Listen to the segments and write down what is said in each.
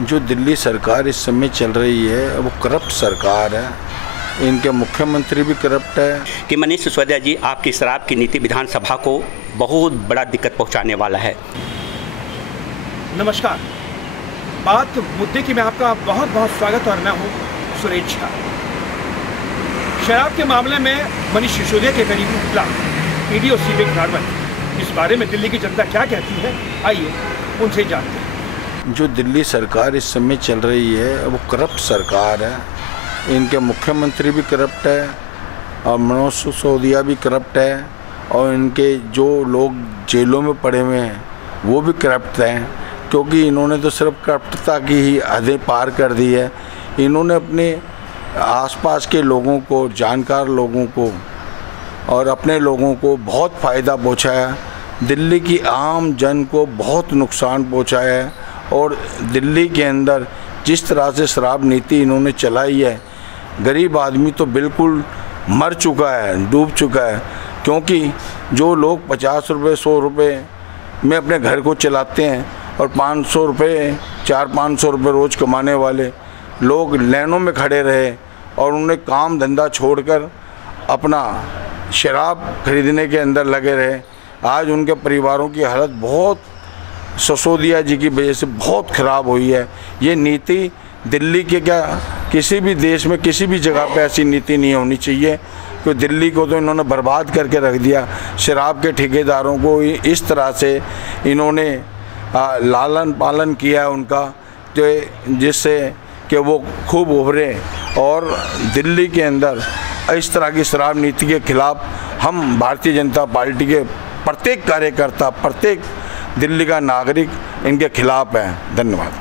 जो दिल्ली सरकार इस समय चल रही है वो करप्ट सरकार है। इनके मुख्यमंत्री भी करप्ट है। कि मनीष सिसोदिया जी, आपकी शराब की नीति विधानसभा को बहुत बड़ा दिक्कत पहुंचाने वाला है। नमस्कार, बात मुद्दे की में आपका बहुत बहुत स्वागत और मैं हूं सुरेश झा। शराब के मामले में मनीष सिसोदिया के करीबी मुखिया ईडी और सीबीआई कार्रवाई, इस बारे में दिल्ली की जनता क्या कहती है, आइए उनसे जानते हैं। जो दिल्ली सरकार इस समय चल रही है वो करप्ट सरकार है। इनके मुख्यमंत्री भी करप्ट है और मनोज सिसोदिया भी करप्ट है और इनके जो लोग जेलों में पड़े हुए हैं वो भी करप्ट हैं, क्योंकि इन्होंने तो सिर्फ करप्टता की ही हदें पार कर दी है। इन्होंने अपने आसपास के लोगों को, जानकार लोगों को और अपने लोगों को बहुत फ़ायदा पहुंचाया। दिल्ली की आम जन को बहुत नुकसान पहुंचाया है और दिल्ली के अंदर जिस तरह से शराब नीति इन्होंने चलाई है, गरीब आदमी तो बिल्कुल मर चुका है, डूब चुका है। क्योंकि जो लोग 50 रुपये 100 रुपये में अपने घर को चलाते हैं और 500 रुपये 400-500 रुपये रोज़ कमाने वाले लोग लाइनों में खड़े रहे और उन्हें काम धंधा छोड़कर अपना शराब खरीदने के अंदर लगे रहे। आज उनके परिवारों की हालत बहुत सिसोदिया जी की वजह से बहुत ख़राब हुई है। ये नीति दिल्ली के क्या किसी भी देश में किसी भी जगह पे ऐसी नीति नहीं होनी चाहिए, क्योंकि दिल्ली को तो इन्होंने बर्बाद करके रख दिया। शराब के ठेकेदारों को इस तरह से इन्होंने लालन पालन किया है उनका, जो जिससे कि वो खूब उभरे। और दिल्ली के अंदर इस तरह की शराब नीति के खिलाफ हम भारतीय जनता पार्टी के प्रत्येक कार्यकर्ता, प्रत्येक दिल्ली का नागरिक इनके खिलाफ है। धन्यवाद।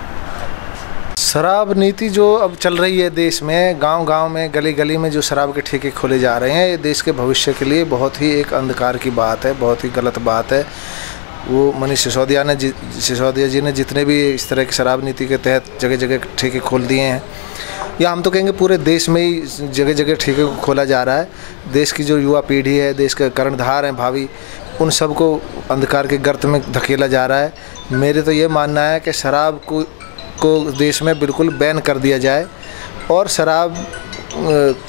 शराब नीति जो अब चल रही है देश में, गांव-गांव में, गली-गली में जो शराब के ठेके खोले जा रहे हैं, ये देश के भविष्य के लिए बहुत ही एक अंधकार की बात है, बहुत ही गलत बात है। वो मनीष सिसोदिया जी ने जितने भी इस तरह की शराब नीति के तहत जगह जगह ठेके खोल दिए हैं, या हम तो कहेंगे पूरे देश में ही जगह जगह ठेके को खोला जा रहा है। देश की जो युवा पीढ़ी है, देश के कर्णधार हैं भावी, उन सबको अंधकार के गर्त में धकेला जा रहा है। मेरे तो ये मानना है कि शराब को देश में बिल्कुल बैन कर दिया जाए और शराब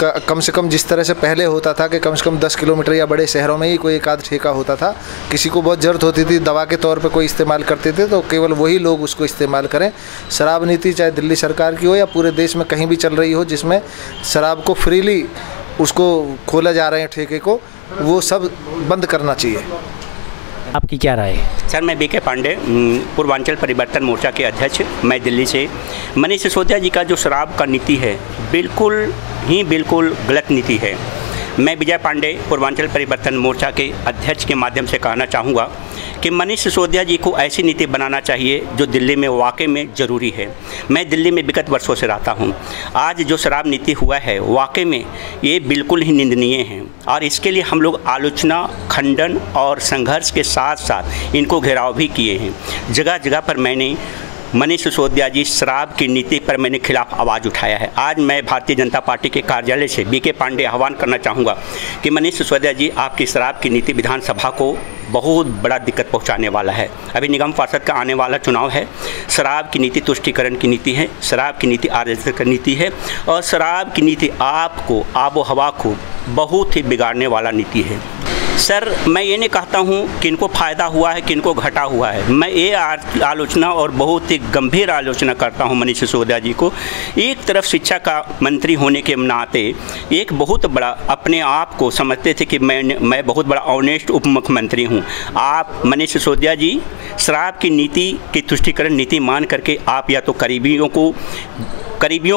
का कम से कम जिस तरह से पहले होता था कि कम से कम 10 किलोमीटर या बड़े शहरों में ही कोई एक आध ठेका होता था, किसी को बहुत ज़रूरत होती थी, दवा के तौर पे कोई इस्तेमाल करते थे तो केवल वही लोग उसको इस्तेमाल करें। शराब नीति चाहे दिल्ली सरकार की हो या पूरे देश में कहीं भी चल रही हो, जिसमें शराब को फ्रीली उसको खोला जा रहे हैं ठेके को, वो सब बंद करना चाहिए। आपकी क्या राय है? सर, मैं बीके पांडे, पूर्वांचल परिवर्तन मोर्चा के अध्यक्ष, मैं दिल्ली से। मनीष सिसोदिया जी का जो शराब का नीति है बिल्कुल गलत नीति है। मैं विजय पांडे, पूर्वांचल परिवर्तन मोर्चा के अध्यक्ष के माध्यम से कहना चाहूँगा कि मनीष सिसोदिया जी को ऐसी नीति बनाना चाहिए जो दिल्ली में वाकई में ज़रूरी है। मैं दिल्ली में विगत वर्षों से रहता हूँ। आज जो शराब नीति हुआ है वाकई में ये बिल्कुल ही निंदनीय है और इसके लिए हम लोग आलोचना, खंडन और संघर्ष के साथ साथ इनको घेराव भी किए हैं। जगह जगह पर मैंने मनीष सिसोदिया जी शराब की नीति पर मैंने खिलाफ आवाज़ उठाया है। आज मैं भारतीय जनता पार्टी के कार्यालय से बीके पांडे आह्वान करना चाहूँगा कि मनीष सिसोदिया जी, आपकी शराब की नीति विधानसभा को बहुत बड़ा दिक्कत पहुंचाने वाला है। अभी निगम पार्षद का आने वाला चुनाव है। शराब की नीति तुष्टीकरण की नीति है, शराब की नीति आरक्षण की नीति है और शराब की नीति आपको, आबो हवा को बहुत ही बिगाड़ने वाला नीति है। सर, मैं ये नहीं कहता हूँ कि इनको फ़ायदा हुआ है कि इनको घटा हुआ है। मैं ये आलोचना और बहुत ही गंभीर आलोचना करता हूँ मनीष सिसोदिया जी को। एक तरफ शिक्षा का मंत्री होने के नाते एक बहुत बड़ा अपने आप को समझते थे कि मैं बहुत बड़ा ऑनेस्ट उप मुख्यमंत्री हूँ। आप मनीष सिसोदिया जी शराब की नीति की तुष्टीकरण नीति मान करके आप या तो करीबियों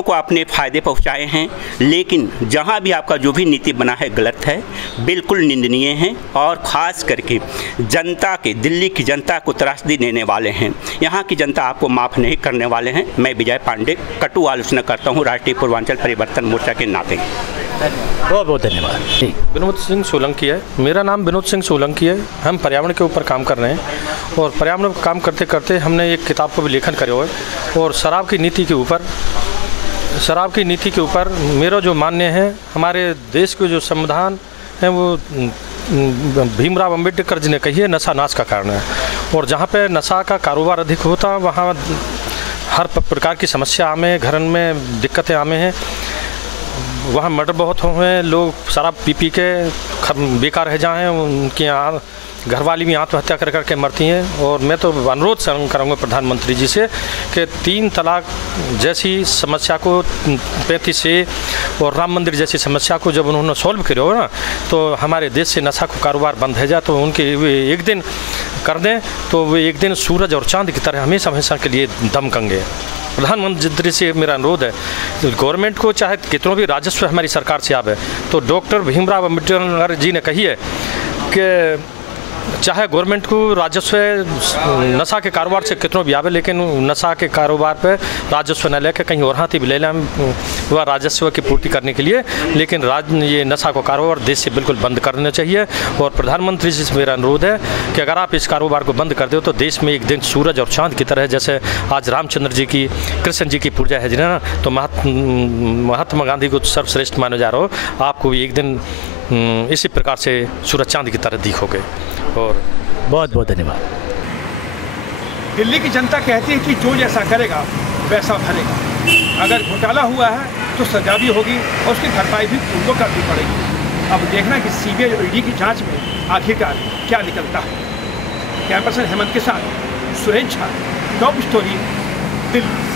को अपने फ़ायदे पहुंचाए हैं, लेकिन जहां भी आपका जो भी नीति बना है गलत है, बिल्कुल निंदनीय है और ख़ास करके जनता के, दिल्ली की जनता को त्रासदी देने वाले हैं। यहां की जनता आपको माफ़ नहीं करने वाले हैं। मैं विजय पांडे कटु आलोचना करता हूं राष्ट्रीय पूर्वांचल परिवर्तन मोर्चा के नाते। बहुत बहुत धन्यवाद। विनोद सिंह सोलंकी है, मेरा नाम विनोद सिंह सोलंकी है। हम पर्यावरण के ऊपर काम कर रहे हैं और पर्यावरण पर काम करते करते हमने एक किताब को भी लेखन करा हुआ है और शराब की नीति के ऊपर मेरा जो मानना है, हमारे देश के जो संविधान है वो भीमराव अंबेडकर जी ने कही है, नशा नाश का कारण है। और जहाँ पे नशा का कारोबार अधिक होता वहाँ हर प्रकार की समस्या आमे हैं, घर में दिक्कतें आमे हैं। वहाँ मर्डर बहुत हुए हैं, लोग शराब पी के बेकार रह जाए हैं, उनके यहाँ घरवाली भी आत्महत्या कर करके मरती हैं। और मैं तो अनुरोध करूँगा प्रधानमंत्री जी से कि 3 तलाक जैसी समस्या को 35A और राम मंदिर जैसी समस्या को जब उन्होंने सॉल्व किया हो ना, तो हमारे देश से नशा को कारोबार बंद है जाए, तो उनके वे एक दिन कर दें तो वे एक दिन सूरज और चांद की तरह हमेशा हमेशा के लिए दमकेंगे। प्रधानमंत्री से मेरा अनुरोध है, गवर्नमेंट को चाहे कितनों भी राजस्व हमारी सरकार से आवे, तो डॉक्टर भीमराव अम्बेडकर जी ने कही है कि चाहे गवर्नमेंट को राजस्व नशा के कारोबार से कितनों भी आवे, लेकिन नशा के कारोबार पे राजस्व न लेकर कहीं और हाथी भी ले लें वह राजस्व की पूर्ति करने के लिए, लेकिन ये नशा को कारोबार देश से बिल्कुल बंद करना चाहिए। और प्रधानमंत्री जी से मेरा अनुरोध है कि अगर आप इस कारोबार को बंद कर दो तो देश में एक दिन सूरज और चांद की तरह, जैसे आज रामचंद्र जी की, कृष्ण जी की पूजा है ना, तो महात्मा गांधी को सर्वश्रेष्ठ माना जा रहा हो, आपको भी एक दिन इसी प्रकार से सूरज चांद की तरह दिखोगे। और बहुत बहुत धन्यवाद। दिल्ली की जनता कहती है कि जो जैसा करेगा वैसा भरेगा। अगर घोटाला हुआ है तो सजा भी होगी और उसकी भरपाई भी उनको करनी पड़ेगी। अब देखना कि CBI और ED की जांच में आखिरकार क्या निकलता है। कैमरा पर्सन हेमंत के साथ सुरेश झा, टॉप स्टोरी, दिल्ली।